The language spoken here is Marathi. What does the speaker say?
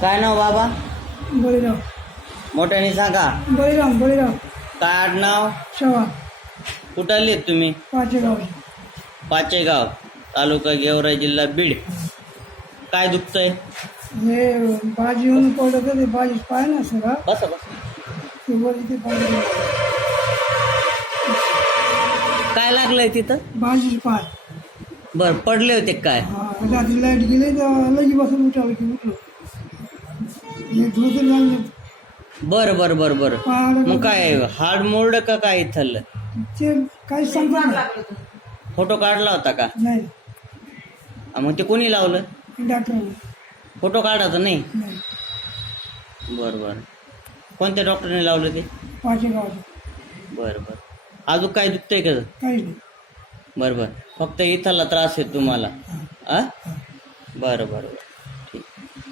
काय नाव बाबा? बळीराव. मोठ्याने सांगा. बळीराव. काय आडनाव? चव्हाण. कुठाले आहेत तुम्ही? पाचेगाव. पाचेगाव, तालुका गेवराई, जिल्हा बीड. काय दुखतंय? हे भाजी येऊन पडलं तर ते भाजी पाय ना सगळा बसा बसा. ते वर इथे पाय काय लागलंय तिथं? भाजी पाय. बर, पडले होते काय? हा रात्री लाईट गेली तर लगी बसून उठावं की उठलो. हे धुत लागलं बर बर बर बर. पायाला. मग काय हाड मोडलं का काय इथलं? ते काही सांगता नाही. फोटो काढला होता का? नाही मग ते कोणी लावलं? डॉक्टर फोटो काढायचा नाही? नाही. बर बर. कोणत्या डॉक्टरने लावलं ते? पाचेगावचं. बर बर. अजून काय दुखतंय का? काहीच नाही. बर बर. फक्त इथला त्रास आहे तुम्हाला? आ? बरं बरं.